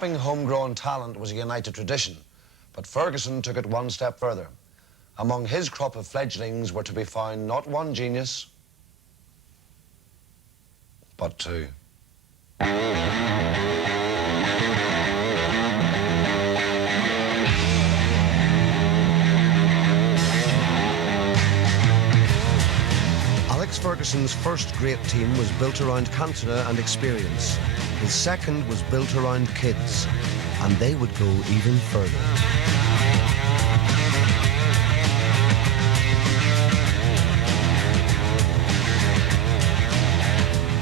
Homegrown talent was a United tradition, but Ferguson took it one step further. Among his crop of fledglings were to be found not one genius, but two. Alex Ferguson's first great team was built around Cantona and experience. His second was built around kids, and they would go even further.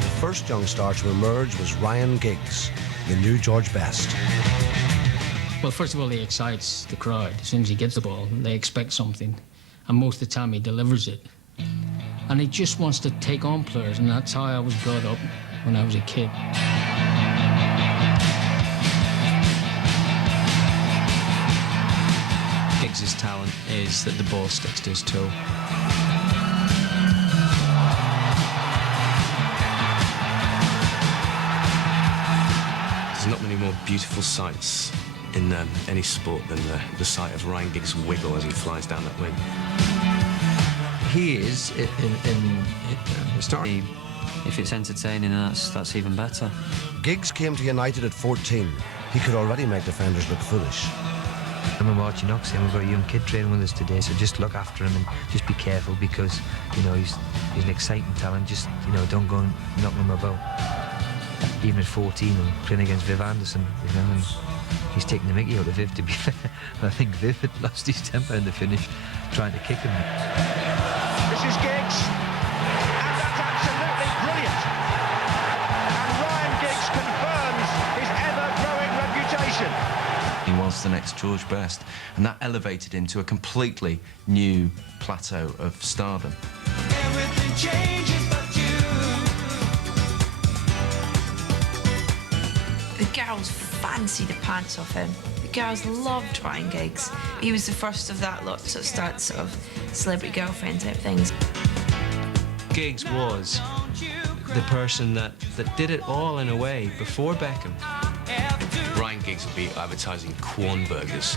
The first young star to emerge was Ryan Giggs, the new George Best. Well, first of all, he excites the crowd. As soon as he gets the ball, they expect something, and most of the time he delivers it. And he just wants to take on players, and that's how I was brought up when I was a kid. Giggs' talent is that the ball sticks to his toe. There's not many more beautiful sights in any sport than the sight of Ryan Giggs wiggle as he flies down that wing. He is in story. If it's entertaining, that's even better. Giggs came to United at 14. He could already make defenders look foolish. I remember watching Oxley, and we've got a young kid training with us today, so just look after him and just be careful because, you know, he's an exciting talent. Just, you know, don't go and knock him about. Even at 14 and playing against Viv Anderson, you know, and he's taking the mickey out of Viv, to be fair. I think Viv had lost his temper in the finish, trying to kick him. This is Giggs, and that's absolutely brilliant. And Ryan Giggs confirms his ever-growing reputation. He was the next George Best, and that elevated him to a completely new plateau of stardom. Everything changes but you. The girls fancied the pants off him. The girls loved Ryan Giggs. He was the first of that lot to start sort of celebrity girlfriend type things. Giggs was the person that did it all in a way before Beckham. Ryan Giggs would be advertising Quorn burgers,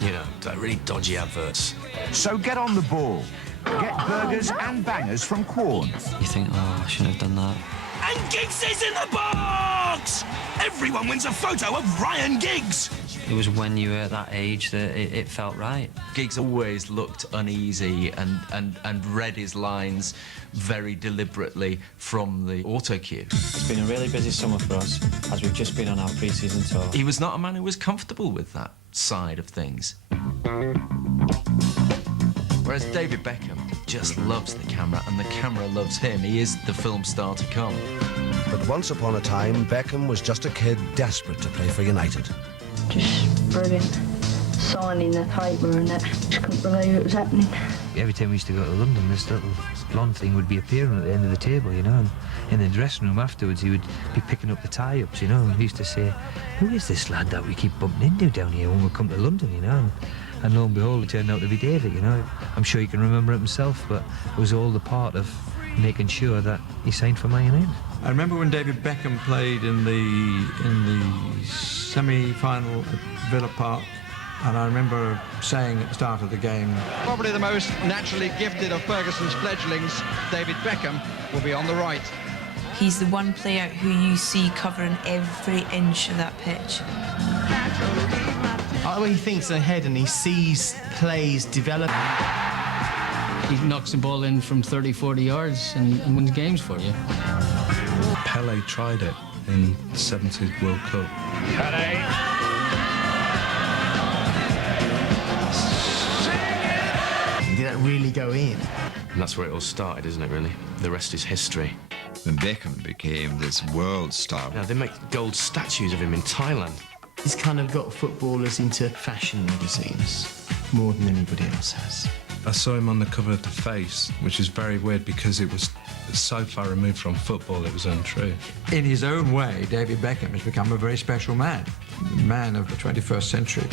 you know, like really dodgy adverts. So get on the ball. Get burgers and bangers from Quorn. You think, oh, I shouldn't have done that. And Giggs is in the box! Everyone wins a photo of Ryan Giggs! It was when you were at that age that it felt right. Giggs always looked uneasy and read his lines very deliberately from the auto cue. It's been a really busy summer for us, as we've just been on our pre-season tour. He was not a man who was comfortable with that side of things. Whereas David Beckham just loves the camera, and the camera loves him. He is the film star to come. But once upon a time, Beckham was just a kid desperate to play for United. Just brilliant. Signing the paper and that. Just couldn't believe it was happening. Every time we used to go to London, this little blonde thing would be appearing at the end of the table, you know, and in the dressing room afterwards he would be picking up the tie-ups, you know, and he used to say, who is this lad that we keep bumping into down here when we come to London, you know? And lo and behold, it turned out to be David, you know. I'm sure he can remember it himself, but it was all the part of making sure that he signed for Man United. I remember when David Beckham played in the semi-final at Villa Park, and I remember saying at the start of the game, Probably the most naturally gifted of Ferguson's fledglings, David Beckham, will be on the right. He's the one player who you see covering every inch of that pitch. When he thinks ahead and he sees plays develop. He knocks the ball in from 30, 40 yards and wins games for you. Pele tried it in the 70s World Cup. Pele. Did that really go in? And that's where it all started, isn't it, really? The rest is history. When Beckham became this world star. Now, they make gold statues of him in Thailand. He's kind of got footballers into fashion magazines more than anybody else has. I saw him on the cover of The Face, which is very weird because it was so far removed from football, it was untrue. in his own way, David Beckham has become a very special man of the 21st century.